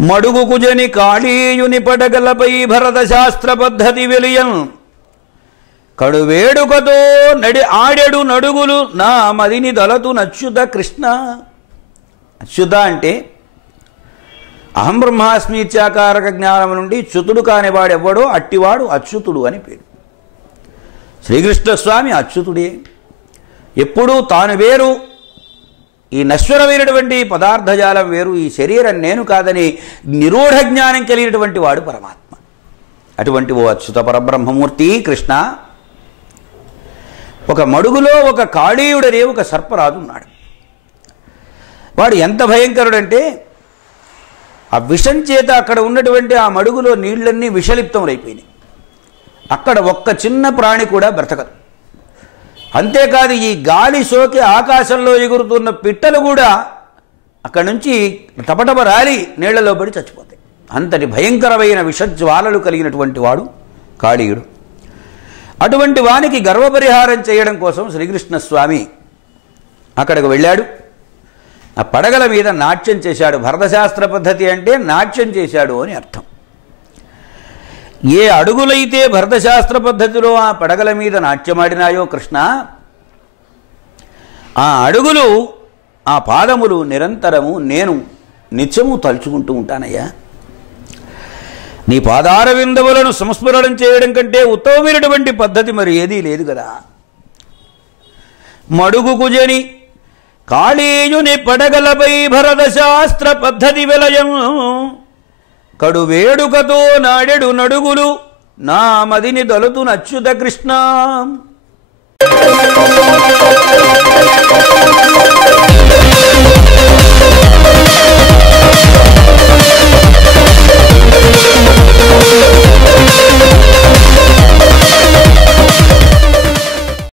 మడుగు కుజని కాళీయుని పడగలపై భరత శాస్త్ర పద్ధతి వెలియన్. కడువేడుకతో నడి ఆడెడు నడుగులు నా మదిని దలతు నచ్యుత కృష్ణ. అచ్యుత అంటే అహం బ్రహ్మాస్మిత్యాకారక జ్ఞానం నుండి చ్యుతుడు కానివాడెవ్వడో అట్టివాడు అచ్యుతుడు అని పేరు. శ్రీకృష్ణస్వామి అచ్యుతుడే. ఎప్పుడూ తాను వేరు ఈ నశ్వరమైనటువంటి పదార్థజాలం వేరు ఈ శరీరం నేను కాదని నిరూఢ జ్ఞానం కలిగినటువంటి వాడు పరమాత్మ. అటువంటి ఓ అచ్యుత పరబ్రహ్మమూర్తి కృష్ణ ఒక మడుగులో ఒక కాళీయుడనే ఒక సర్పరాజు ఉన్నాడు. వాడు ఎంత భయంకరుడంటే ఆ విషం చేత అక్కడ ఉన్నటువంటి ఆ మడుగులో నీళ్ళన్నీ విషలిప్తములైపోయినాయి. అక్కడ ఒక్క చిన్న ప్రాణి కూడా బ్రతకదు. అంతేకాదు ఈ గాలి సోకి ఆకాశంలో ఎగురుతున్న పిట్టలు కూడా అక్కడి నుంచి టపటప రాలి నీళ్ళలో పడి చచ్చిపోతాయి. అంతటి భయంకరమైన విషజ్వాలలు కలిగినటువంటి వాడు కాళీయుడు. అటువంటి వానికి గర్వపరిహారం చేయడం కోసం శ్రీకృష్ణ స్వామి అక్కడికి వెళ్ళాడు. ఆ పడగల మీద నాట్యం చేశాడు. భరతశాస్త్ర పద్ధతి అంటే నాట్యం చేశాడు అని అర్థం. ఏ అడుగులైతే భరతశాస్త్ర పద్ధతిలో ఆ పడగల మీద నాట్యమాడినాయో కృష్ణ ఆ అడుగులు ఆ పాదములు నిరంతరము నేను నిత్యము తలుచుకుంటూ ఉంటానయ్యా. నీ పాదార విందవులను సంస్మరణం చేయడం కంటే ఉత్తమమైనటువంటి పద్ధతి మరి ఏదీ లేదు కదా. మడుగు కుజని కాళీయుని పడగలపై భరత శాస్త్ర పద్ధతి విలయం కడువేడుకతో నాడెడు నడుగులు నా మదిని దలుతు నచ్చుత కృష్ణ.